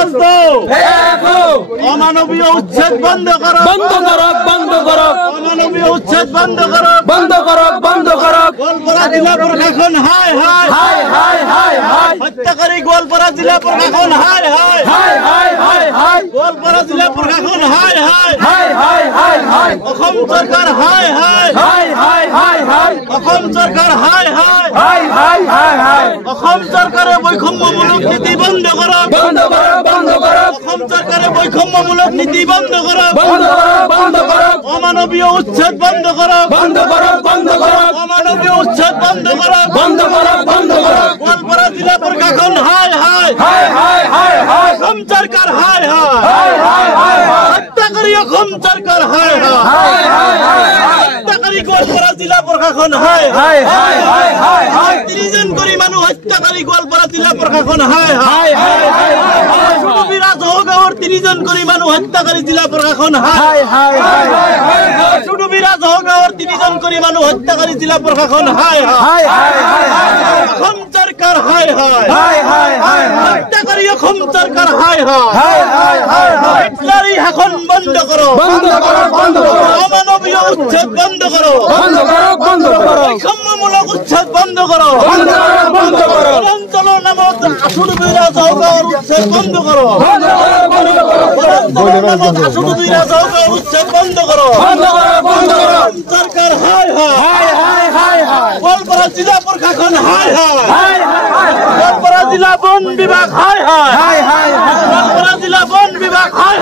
আওয়াজ দাও অমানবীয় উচ্ছেদ বন্ধ করো অমানবীয় উচ্ছেদ বন্ধ করো গোয়ালপাড়া জেলা প্রশাসন হায় হায় হত্যাকারী গোয়ালপাড়া জেলা প্রশাসন হায় হায় গোয়ালপাড়া জেলা প্রশাসন হায় হায় অসম সরকার হায় হায় অসম সরকার হায় হায় অসম সরকারের বৈষম্যমূলক নীতি বন্ধ করো অসম সরকারের বৈষম্যমূলক নীতি বন্ধ করো অমানবীয় উচ্ছেদ বন্ধ করো অমানবীয় উচ্ছেদ বন্ধ করো গোয়ালপাড়া জেলা প্রশাসন হায় হায় অসম সরকার হায় হায় হত্যাকারী অসম সরকার হায় হায় হত্যাকারী গোয়ালপাড়া জেলা প্রশাসন হায় হায় 30 জন করে মানুষ হত্যাকারী গোয়ালপাড়া জেলা প্রশাসন হায় হায় শুধু বিরাজ হগাঁওর 30 জন করে মানুষ হত্যাকারী জেলা প্রশাসন হায় শুধু বিরাজ হগাঁওর 30 জন করে মানুষ হত্যাকারী জেলা প্রশাসন হায় অসম সরকার হায় হায় হত্যাকারী অসম সরকার হায় হায় হিটলারি শাসন বন্ধ করো অমানবীয় উচ্ছেদ বন্ধ করো বৈষম্যমূলক উচ্ছেদ বন্ধ করো অঞ্চলের নামত আসুর বিরাজ হগাঁওর উচ্ছেদ বন্ধ করো অঞ্চলের নামত আসুর বিরাজ হগাঁওর উচ্ছেদ বন্ধ করো সরকার হায় হায় গোয়ালপাড়া জেলা প্রশাসন হায় গোয়ালপাড়া জেলা বন বিভাগ হায় গোয়ালপাড়া জেলা বন বিভাগ হায়